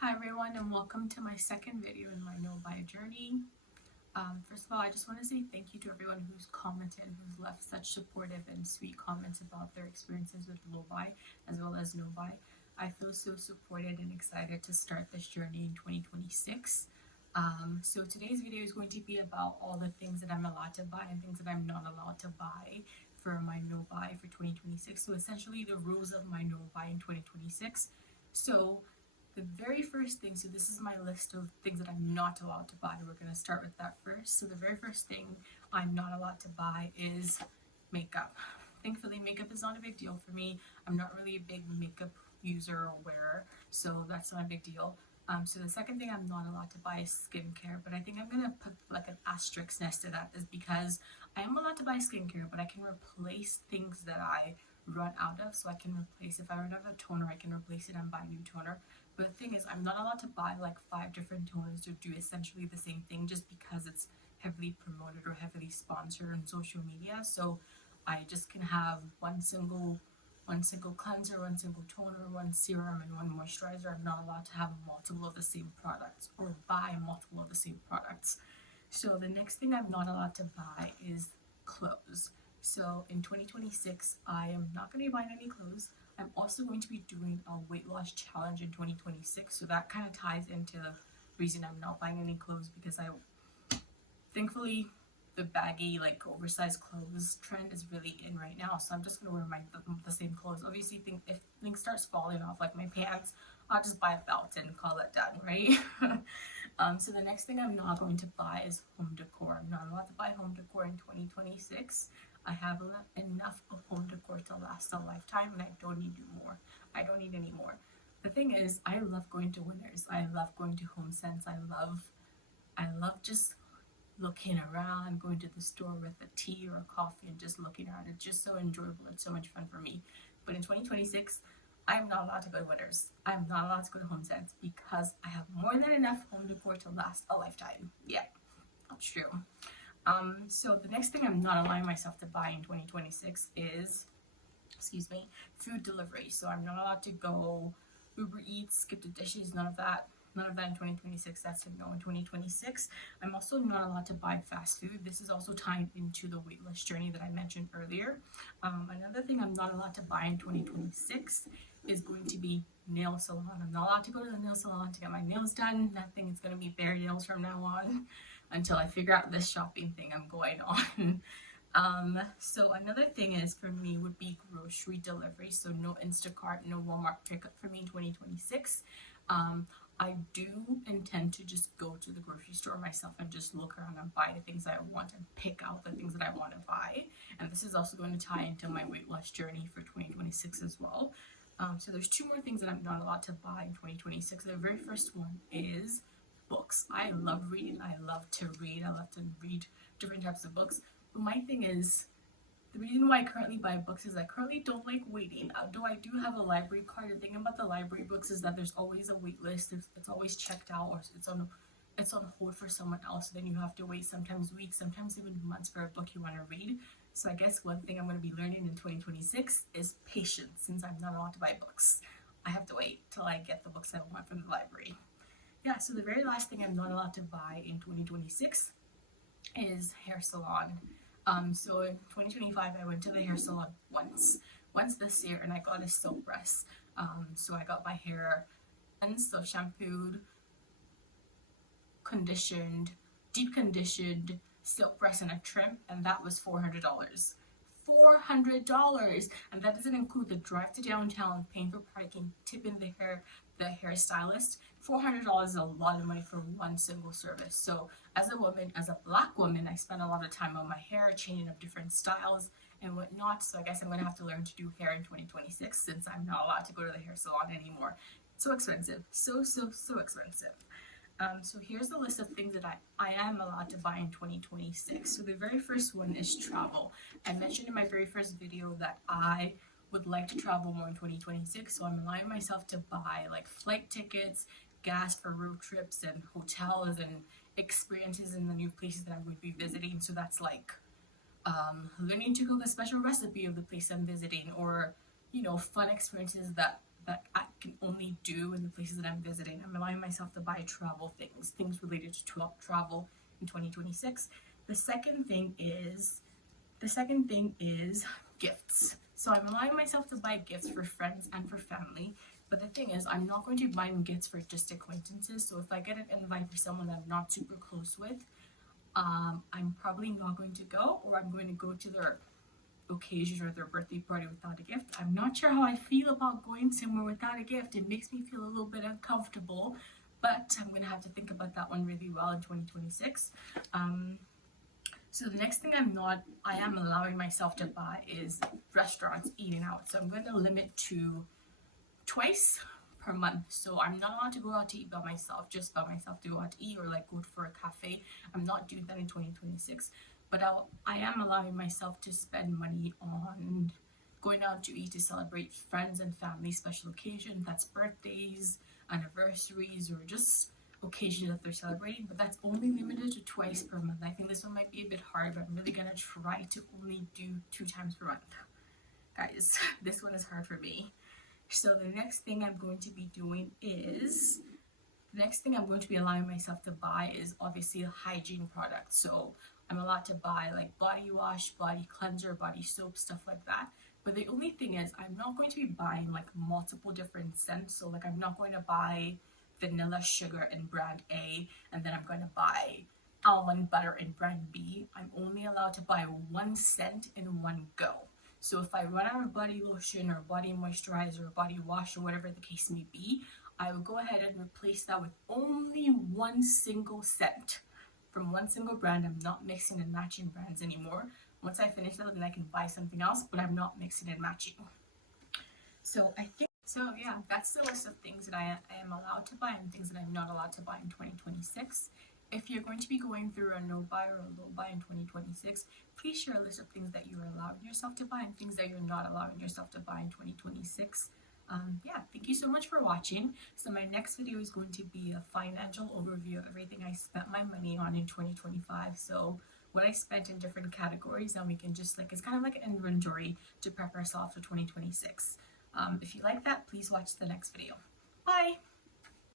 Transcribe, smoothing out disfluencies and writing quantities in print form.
Hi everyone, and welcome to my second video in my no-buy journey. First of all, I just want to say thank you to everyone who's commented, who's left such supportive and sweet comments about their experiences with low-buy as well as no-buy. I feel so supported and excited to start this journey in 2026. So today's video is going to be about all the things that I'm allowed to buy and things that I'm not allowed to buy for my no-buy for 2026. So essentially the rules of my no-buy in 2026. So the very first thing, so this is my list of things that I'm not allowed to buy. We're going to start with that first. So the very first thing I'm not allowed to buy is makeup. Thankfully, makeup is not a big deal for me. I'm not really a big makeup user or wearer, so that's not a big deal. So the second thing I'm not allowed to buy is skincare, but I think I'm going to put like an asterisk next to that, is because I am allowed to buy skincare, but I can replace things that I run out of. So I can replace, if I run out of a toner, I can replace it and buy new toner. But the thing is, I'm not allowed to buy like 5 different toners or do essentially the same thing just because it's heavily promoted or heavily sponsored on social media. So I just can have one single cleanser, one single toner, one serum, and one moisturizer. I'm not allowed to have multiple of the same products or buy multiple of the same products. So the next thing I'm not allowed to buy is clothes. So in 2026, I am not going to be buying any clothes. I'm also going to be doing a weight loss challenge in 2026. So that kind of ties into the reason I'm not buying any clothes, because thankfully, the baggy, like oversized clothes trend is really in right now. So I'm just going to wear the same clothes. Obviously, if things starts falling off, like my pants, I'll just buy a belt and call it done, right? So the next thing I'm not going to buy is home decor. I'm not allowed to buy home decor in 2026. I have enough of home decor to last a lifetime, and I don't need more. I don't need any more. The thing is, I love going to Winners. I love going to Home Sense. I love just looking around, going to the store with a tea or a coffee and just looking around. It's just so enjoyable. It's so much fun for me. But in 2026, I'm not allowed to go to Winners. I'm not allowed to go to Home Sense because I have more than enough home decor to last a lifetime. Yeah, that's true. So the next thing I'm not allowing myself to buy in 2026 is, food delivery. So I'm not allowed to go Uber Eats, skip the dishes, none of that. None of that in 2026. That's a no in 2026. I'm also not allowed to buy fast food. This is also tied into the weight loss journey that I mentioned earlier. Another thing I'm not allowed to buy in 2026 is going to be nail salon. I'm not allowed to go to the nail salon to get my nails done. Nothing is going to be bare nails from now on until I figure out this shopping thing I'm going on. So another thing is for me would be grocery delivery. So no Instacart, no Walmart pickup for me in 2026. I do intend to just go to the grocery store myself and just look around and buy the things I want and pick out the things that I want to buy. And this is also going to tie into my weight loss journey for 2026 as well. So there's 2 more things that I'm not allowed to buy in 2026. The very first one is books. I love reading. I love to read. I love to read different types of books. But my thing is, the reason why I currently buy books is I currently don't like waiting. Though I do have a library card. The thing about the library books is that there's always a wait list. It's always checked out, or it's on hold for someone else. So then you have to wait sometimes weeks, sometimes even months for a book you want to read. So I guess one thing I'm going to be learning in 2026 is patience, since I'm not allowed to buy books. I have to wait till I get the books I want from the library. Yeah, so the very last thing I'm not allowed to buy in 2026 is hair salon. So in 2025, I went to the hair salon once this year, and I got a silk press. So I got my hair shampooed, conditioned, deep conditioned, silk press, and a trim, and that was $400. $400, and that doesn't include the drive to downtown, paying for parking, tipping the hairstylist. $400 is a lot of money for one single service. So as a woman, as a Black woman, I spend a lot of time on my hair, changing up different styles and whatnot. So I guess I'm going to have to learn to do hair in 2026, since I'm not allowed to go to the hair salon anymore. It's so expensive. So expensive. So here's the list of things that I am allowed to buy in 2026. So the very first one is travel. I mentioned in my very first video that I would like to travel more in 2026. So I'm allowing myself to buy like flight tickets, gas for road trips, and hotels and experiences in the new places that I'm going to be visiting. So that's like learning to cook a special recipe of the place I'm visiting, or fun experiences that that I can only do in the places that I'm visiting. I'm allowing myself to buy travel things related to travel in 2026. The second thing is gifts. So I'm allowing myself to buy gifts for friends and for family. But the thing is, I'm not going to be buying gifts for just acquaintances. So if I get an invite for someone I'm not super close with, I'm probably not going to go, or I'm going to go to their occasion or their birthday party without a gift. I'm not sure how I feel about going somewhere without a gift. It makes me feel a little bit uncomfortable, but I'm going to have to think about that one really well in 2026. So the next thing I am allowing myself to buy is restaurants, eating out. So I'm going to limit to twice per month. So I'm not allowed to go out to eat by myself, just by myself to go out to eat, or like go for a cafe. I'm not doing that in 2026. But I am allowing myself to spend money on going out to eat to celebrate friends and family special occasions. That's birthdays, anniversaries, or just occasions that they're celebrating. But that's only limited to twice per month. I think this one might be a bit hard, but I'm really gonna try to only do 2 times per month. Guys, this one is hard for me. So the next thing I'm going to be doing is, allowing myself to buy is obviously hygiene products. So I'm allowed to buy like body wash, body cleanser, body soap, stuff like that. But the only thing is, I'm not going to be buying like multiple different scents. So like I'm not going to buy vanilla sugar in brand A, and then I'm going to buy almond butter in brand B. I'm only allowed to buy 1 scent in one go. So if I run out of body lotion or body moisturizer or body wash or whatever the case may be, I will go ahead and replace that with only 1 single scent from 1 single brand. I'm not mixing and matching brands anymore. Once I finish that, then I can buy something else, but I'm not mixing and matching. So yeah, that's the list of things that I am allowed to buy and things that I'm not allowed to buy in 2026. If you're going to be going through a no buy or a low buy in 2026, please share a list of things that you're allowing yourself to buy and things that you're not allowing yourself to buy in 2026. Yeah, thank you so much for watching. So my next video is going to be a financial overview of everything I spent my money on in 2025. So what I spent in different categories, and we can just it's kind of like an inventory to prep ourselves for 2026. If you like that, please watch the next video. Bye!